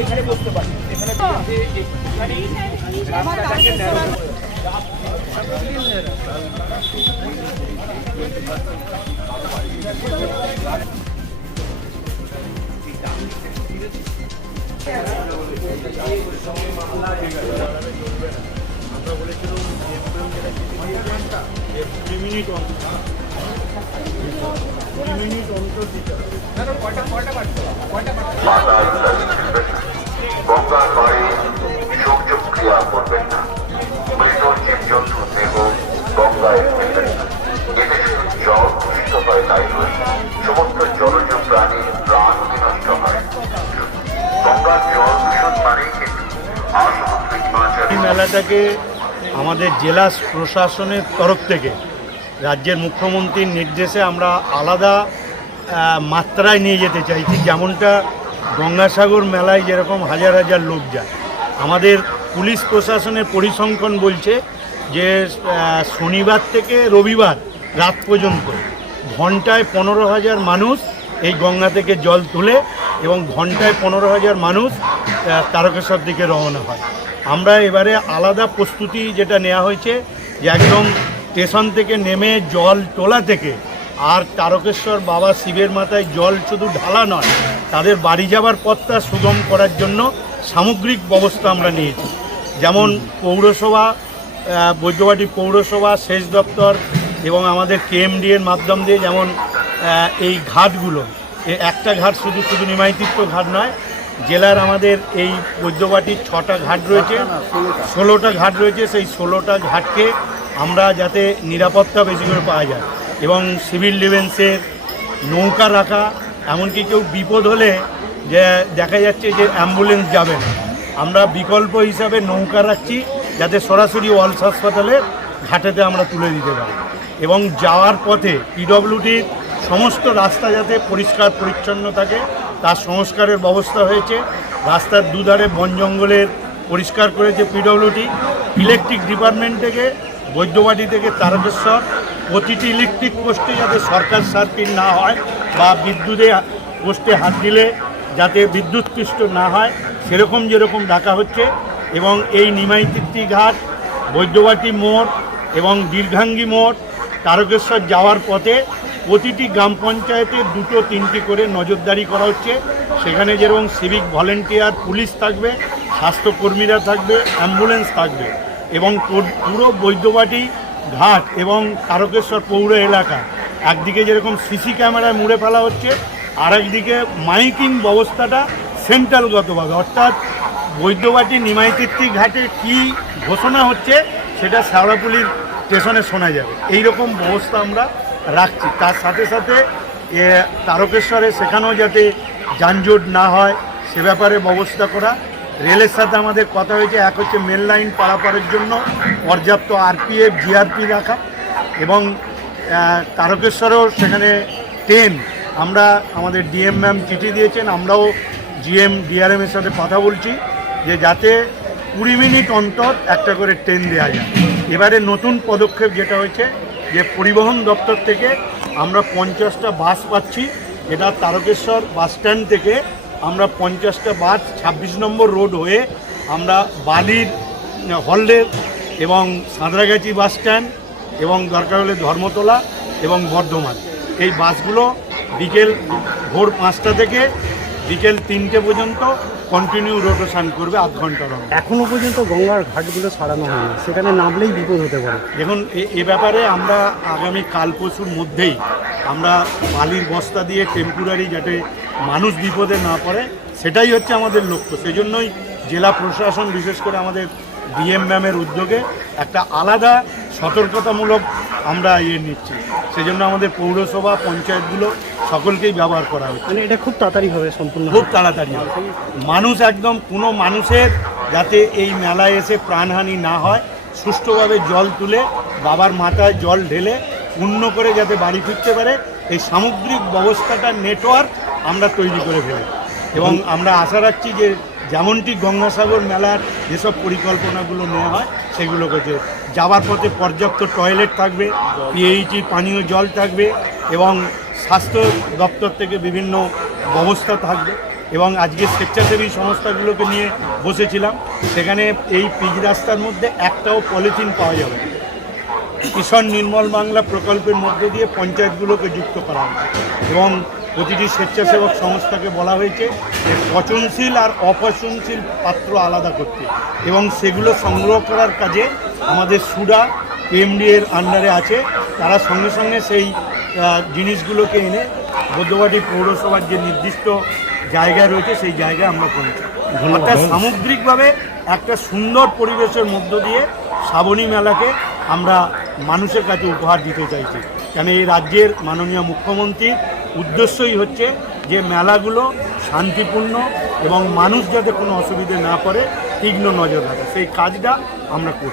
এখানে বসতে পারি, এখানে আমরা বলেছিলাম মিনিট অন্তর দিতে হবে। গঙ্গার পাড়ে সংযোগ ক্রিয়া করবেন না, মৃত জীবজন্তু দেহ গঙ্গায় ফেলবেন না। এতে শুধু জল দূষিত হয় তাই নয়, সমস্ত জলজ প্রাণীর প্রাণ বিনষ্ট হয়। গঙ্গার জল দূষণ মানেই কিন্তু আসামুদ্রিক মাছ। এই মেলাটাকে আমাদের জেলা প্রশাসনের তরফ থেকে রাজ্যের মুখ্যমন্ত্রীর নির্দেশে আমরা আলাদা মাত্রায় নিয়ে যেতে চাইছি। যেমনটা গঙ্গাসাগর মেলায় যেরকম হাজার হাজার লোক যায়, আমাদের পুলিশ প্রশাসনের পরিসংখ্যান বলছে যে শনিবার থেকে রবিবার রাত পর্যন্ত ঘন্টায় 15,000 মানুষ এই গঙ্গা থেকে জল তুলে এবং ঘন্টায় 15,000 মানুষ তারকেশ্বর দিকে রওনা হয়। আমরা এবারে আলাদা প্রস্তুতি যেটা নেওয়া হয়েছে যে একদম স্টেশন থেকে নেমে জল তোলা থেকে আর তারকেশ্বর বাবা শিবের মাথায় জল শুধু ঢালা নয়, তাদের বাড়ি যাবার পথটা সুগম করার জন্য সামগ্রিক ব্যবস্থা আমরা নিয়েছি। যেমন পৌরসভা, বৈদ্যবাটি পৌরসভা, সেচ দপ্তর এবং আমাদের কেএমডি এর মাধ্যম দিয়ে যেমন এই ঘাটগুলো, একটা ঘাট শুধু নিমাইতীর্থ ঘাট নয়, জেলার আমাদের এই বৈদ্যবাটির 6টা ঘাট রয়েছে, 16টা ঘাট রয়েছে। সেই 16টা ঘাটকে আমরা যাতে নিরাপত্তা বেশি করে পাওয়া যায় এবং সিভিল ডিফেন্সের নৌকা রাখা, এমনকি কেউ বিপদ হলে যে দেখা যাচ্ছে যে অ্যাম্বুলেন্স যাবে না, আমরা বিকল্প হিসাবে নৌকা রাখছি যাতে সরাসরি ওয়ালস হাসপাতালের ঘাটেতে আমরা তুলে দিতে পারি। এবং যাওয়ার পথে পিডব্লিউডির সমস্ত রাস্তা যাতে পরিষ্কার পরিচ্ছন্ন থাকে তার সংস্কারের ব্যবস্থা হয়েছে। রাস্তার দুধারে বন জঙ্গলের পরিষ্কার করেছে পিডব্লিউডি। ইলেকট্রিক ডিপার্টমেন্ট থেকে বৈদ্যবাটি থেকে তারকেশ্বর প্রতিটি ইলেকট্রিক পোস্টে যাতে সরকার সার্কিট না হয় বা বিদ্যুতে পোস্টে হাত দিলে যাতে বিদ্যুৎপৃষ্ট না হয় সেরকম যেরকম ডাকা হচ্ছে। এবং এই নিমাইতীর্থী ঘাট, বৈদ্যবাটি মোড় এবং দীর্ঘাঙ্গী মোড়, তারকেশ্বর যাওয়ার পথে প্রতিটি গ্রাম পঞ্চায়েতে 2-3টি করে নজরদারি করা হচ্ছে। সেখানে যেরকম সিভিক ভলেন্টিয়ার, পুলিশ থাকবে, স্বাস্থ্যকর্মীরা থাকবে, অ্যাম্বুলেন্স থাকবে এবং পুরো বৈদ্যবাটি ঘাট এবং তারকেশ্বর পৌর এলাকা একদিকে যেরকম সিসি ক্যামেরায় মুড়ে ফেলা হচ্ছে, আর একদিকে মাইকিং ব্যবস্থাটা সেন্ট্রালগতভাবে, অর্থাৎ বৈদ্যবাটি নিমাইতীর্থী ঘাটে কী ঘোষণা হচ্ছে সেটা শেওড়াফুলির স্টেশনে শোনা যাবে, এই রকম ব্যবস্থা আমরা রাখছি। তার সাথে সাথে তারকেশ্বরে সেখানেও যাতে যানজট না হয় সে ব্যাপারে ব্যবস্থা করা। রেলের সাথে আমাদের কথা হয়েছে, এক হচ্ছে মেন লাইন পারাপারের জন্য পর্যাপ্ত আরপিএফ, জিআরপি রাখা এবং তারকেশ্বরেও সেখানে ট্রেন, আমরা আমাদের ডিএম ম্যাম চিঠি দিয়েছেন, আমরাও জিএম ডিআরএমের সাথে কথা বলছি যে যাতে 20 মিনিট অন্তর একটা করে ট্রেন দেওয়া যায়। এবারে নতুন পদক্ষেপ যেটা হয়েছে যে পরিবহন দপ্তর থেকে আমরা 50টা বাস পাচ্ছি। এটা তারকেশ্বর বাস স্ট্যান্ড থেকে আমরা 50টা বাস 26 নম্বর রোড হয়ে আমরা বালির হলডের এবং সাঁতরাগাছি বাস স্ট্যান্ড এবং দরকার হলে ধর্মতলা এবং বর্ধমান, এই বাসগুলো ভোর 5টা থেকে বিকেল 3টে পর্যন্ত কন্টিনিউ রোটেশন করবে, আধ ঘন্টার। এখনও পর্যন্ত গঙ্গার ঘাটগুলো সারানো হয়নি, সেখানে নামলেই বিপদ হতে পারে। দেখুন, এ ব্যাপারে আমরা আগামী কাল পরশুর মধ্যেই আমরা বালির বস্তা দিয়ে টেম্পোরারি যাতে মানুষ বিপদে না পড়ে সেটাই হচ্ছে আমাদের লক্ষ্য। সেজন্যই জেলা প্রশাসন, বিশেষ করে আমাদের ডিএম ম্যামের উদ্যোগে একটা আলাদা সতর্কতামূলক আমরা নিচ্ছি। সেজন্য আমাদের পৌরসভা, পঞ্চায়েতগুলো সকলকেই ব্যবহার করা হচ্ছে। মানে এটা খুব তাড়াতাড়ি হবে, সম্পূর্ণ খুব তাড়াতাড়ি হবে। মানুষ একদম কোনো মানুষের যাতে এই মেলায় এসে প্রাণহানি না হয়, সুষ্ঠুভাবে জল তুলে বাবার মাথায় জল ঢেলে পূর্ণ করে যাতে বাড়ি ফিরতে পারে, এই সামগ্রিক ব্যবস্থাটার নেটওয়ার্ক আমরা তৈরি করে ফেলি। এবং আমরা আশা রাখছি যে যেমনটি গঙ্গাসাগর মেলার যেসব পরিকল্পনাগুলো নেওয়া হয় সেগুলো করছে। যাওয়ার পথে পর্যাপ্ত টয়লেট থাকবে, পিএইচি পানীয় জল থাকবে এবং স্বাস্থ্য দপ্তর থেকে বিভিন্ন ব্যবস্থা থাকবে। এবং আজকে স্বেচ্ছাসেবী সংস্থাগুলোকে নিয়ে বসেছিলাম, সেখানে এই পিচ রাস্তার মধ্যে একটাও পলিথিন পাওয়া যাবে না। কিষাণ নির্মল বাংলা প্রকল্পের মধ্যে দিয়ে পঞ্চায়েতগুলোকে যুক্ত করা হয়েছে এবং প্রতিটি স্বেচ্ছাসেবক সংস্থাকে বলা হয়েছে যে পচনশীল আর অপচনশীল পাত্র আলাদা করতে, এবং সেগুলো সংগ্রহ করার কাজে আমাদের সুডা PMD এর আন্ডারে আছে। তারা সঙ্গে সঙ্গে সেই জিনিসগুলোকে এনে বৈদ্যবাটি পৌরসভার যে নির্দিষ্ট জায়গায় রয়েছে সেই জায়গায় আমরা পৌঁছাই। অর্থাৎ সামগ্রিকভাবে একটা সুন্দর পরিবেশের মধ্য দিয়ে শ্রাবণী মেলাকে আমরা মানুষের কাছে উপহার দিতে চাইছি। কেন এই রাজ্যের মাননীয় মুখ্যমন্ত্রীর উদ্দেশ্যই হচ্ছে যে মেলাগুলো শান্তিপূর্ণ এবং মানুষ যাতে কোনো অসুবিধে না পড়ে তীক্ষ্ণ নজর রাখে, সেই কাজটা আমরা করছি।